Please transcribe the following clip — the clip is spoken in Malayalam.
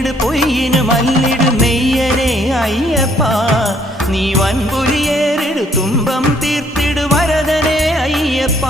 പൊന്നിട് പൊയ്യിന് മല്ലിട് മെയ്യനെ അയ്യപ്പ നീ വൻപുലിയേറിടു തുമ്പം തീർത്തിടു വരദനെ അയ്യപ്പ